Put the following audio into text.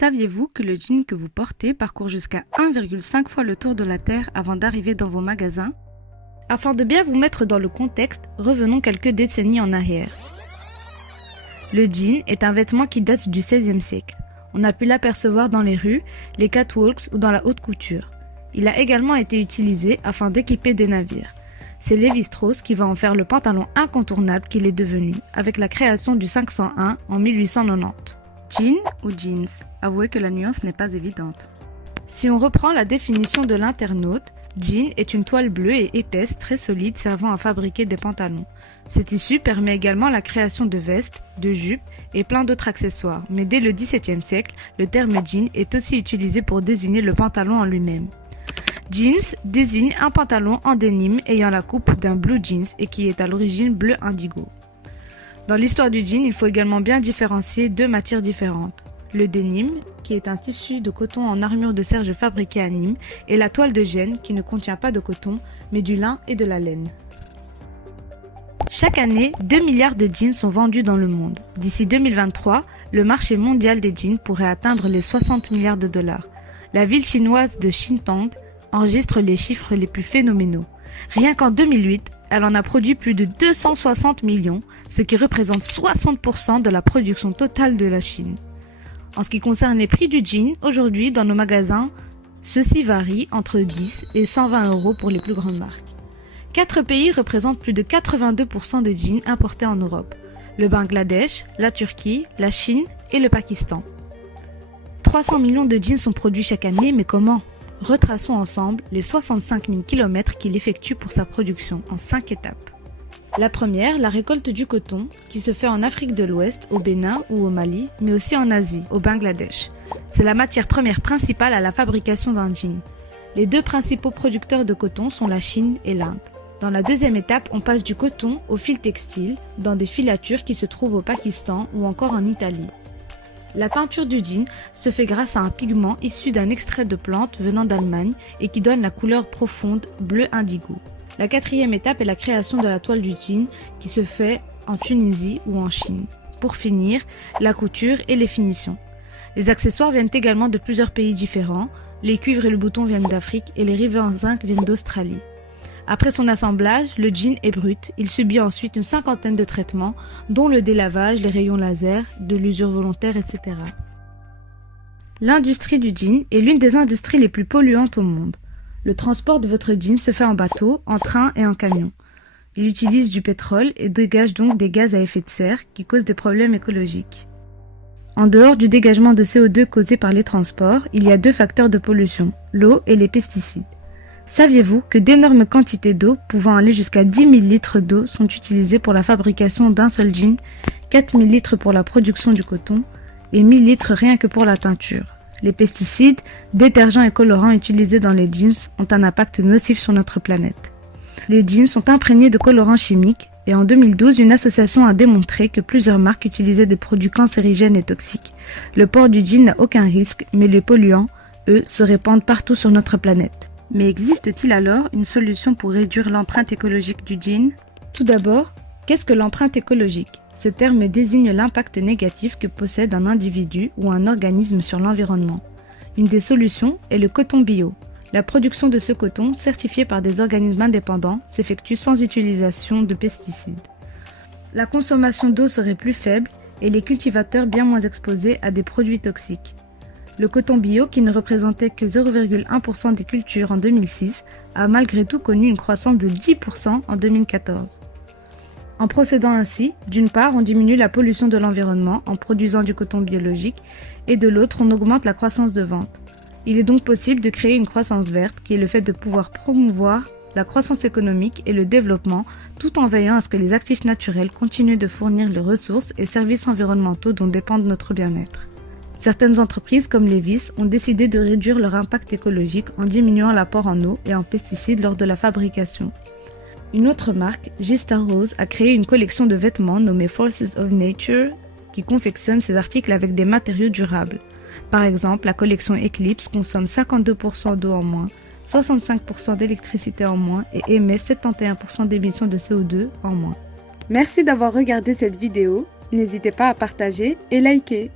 Saviez-vous que le jean que vous portez parcourt jusqu'à 1,5 fois le tour de la Terre avant d'arriver dans vos magasins? Afin de bien vous mettre dans le contexte, revenons quelques décennies en arrière. Le jean est un vêtement qui date du XVIe siècle. On a pu l'apercevoir dans les rues, les catwalks ou dans la haute couture. Il a également été utilisé afin d'équiper des navires. C'est Lévi-Strauss qui va en faire le pantalon incontournable qu'il est devenu, avec la création du 501 en 1890. Jean ou jeans? Avouez que la nuance n'est pas évidente. Si on reprend la définition de l'internaute, jean est une toile bleue et épaisse très solide servant à fabriquer des pantalons. Ce tissu permet également la création de vestes, de jupes et plein d'autres accessoires, mais dès le XVIIe siècle, le terme jean est aussi utilisé pour désigner le pantalon en lui-même. Jeans désigne un pantalon en denim ayant la coupe d'un blue jeans et qui est à l'origine bleu indigo. Dans l'histoire du jean, il faut également bien différencier deux matières différentes. Le denim, qui est un tissu de coton en armure de serge fabriqué à Nîmes, et la toile de Gênes, qui ne contient pas de coton, mais du lin et de la laine. Chaque année, 2 milliards de jeans sont vendus dans le monde. D'ici 2023, le marché mondial des jeans pourrait atteindre les 60 milliards de dollars. La ville chinoise de Xintang enregistre les chiffres les plus phénoménaux. Rien qu'en 2008, elle en a produit plus de 260 millions, ce qui représente 60% de la production totale de la Chine. En ce qui concerne les prix du jean, aujourd'hui dans nos magasins, ceux-ci varient entre 10 et 120 € pour les plus grandes marques. 4 pays représentent plus de 82% des jeans importés en Europe: le Bangladesh, la Turquie, la Chine et le Pakistan. 300 millions de jeans sont produits chaque année, mais comment? Retraçons ensemble les 65 000 km qu'il effectue pour sa production en 5 étapes. La première, la récolte du coton, qui se fait en Afrique de l'Ouest, au Bénin ou au Mali, mais aussi en Asie, au Bangladesh. C'est la matière première principale à la fabrication d'un jean. Les deux principaux producteurs de coton sont la Chine et l'Inde. Dans la deuxième étape, on passe du coton au fil textile, dans des filatures qui se trouvent au Pakistan ou encore en Italie. La teinture du jean se fait grâce à un pigment issu d'un extrait de plante venant d'Allemagne et qui donne la couleur profonde bleu indigo. La quatrième étape est la création de la toile du jean qui se fait en Tunisie ou en Chine. Pour finir, la couture et les finitions. Les accessoires viennent également de plusieurs pays différents. Les cuivres et le bouton viennent d'Afrique et les rivets en zinc viennent d'Australie. Après son assemblage, le jean est brut. Il subit ensuite une cinquantaine de traitements, dont le délavage, les rayons laser, de l'usure volontaire, etc. L'industrie du jean est l'une des industries les plus polluantes au monde. Le transport de votre jean se fait en bateau, en train et en camion. Il utilise du pétrole et dégage donc des gaz à effet de serre qui causent des problèmes écologiques. En dehors du dégagement de CO2 causé par les transports, il y a deux facteurs de pollution, l'eau et les pesticides. Saviez-vous que d'énormes quantités d'eau, pouvant aller jusqu'à 10 000 litres d'eau, sont utilisées pour la fabrication d'un seul jean, 4 000 litres pour la production du coton et 1 000 litres rien que pour la teinture? Les pesticides, détergents et colorants utilisés dans les jeans ont un impact nocif sur notre planète. Les jeans sont imprégnés de colorants chimiques et en 2012, une association a démontré que plusieurs marques utilisaient des produits cancérigènes et toxiques. Le port du jean n'a aucun risque, mais les polluants, eux, se répandent partout sur notre planète. Mais existe-t-il alors une solution pour réduire l'empreinte écologique du jean? Tout d'abord, qu'est-ce que l'empreinte écologique? Ce terme désigne l'impact négatif que possède un individu ou un organisme sur l'environnement. Une des solutions est le coton bio. La production de ce coton, certifié par des organismes indépendants, s'effectue sans utilisation de pesticides. La consommation d'eau serait plus faible et les cultivateurs bien moins exposés à des produits toxiques. Le coton bio, qui ne représentait que 0,1% des cultures en 2006, a malgré tout connu une croissance de 10% en 2014. En procédant ainsi, d'une part, on diminue la pollution de l'environnement en produisant du coton biologique, et de l'autre, on augmente la croissance de vente. Il est donc possible de créer une croissance verte, qui est le fait de pouvoir promouvoir la croissance économique et le développement, tout en veillant à ce que les actifs naturels continuent de fournir les ressources et services environnementaux dont dépend notre bien-être. Certaines entreprises comme Levi's ont décidé de réduire leur impact écologique en diminuant l'apport en eau et en pesticides lors de la fabrication. Une autre marque, J-Star Rose, a créé une collection de vêtements nommée Forces of Nature qui confectionne ses articles avec des matériaux durables. Par exemple, la collection Eclipse consomme 52% d'eau en moins, 65% d'électricité en moins et émet 71% d'émissions de CO2 en moins. Merci d'avoir regardé cette vidéo. N'hésitez pas à partager et liker.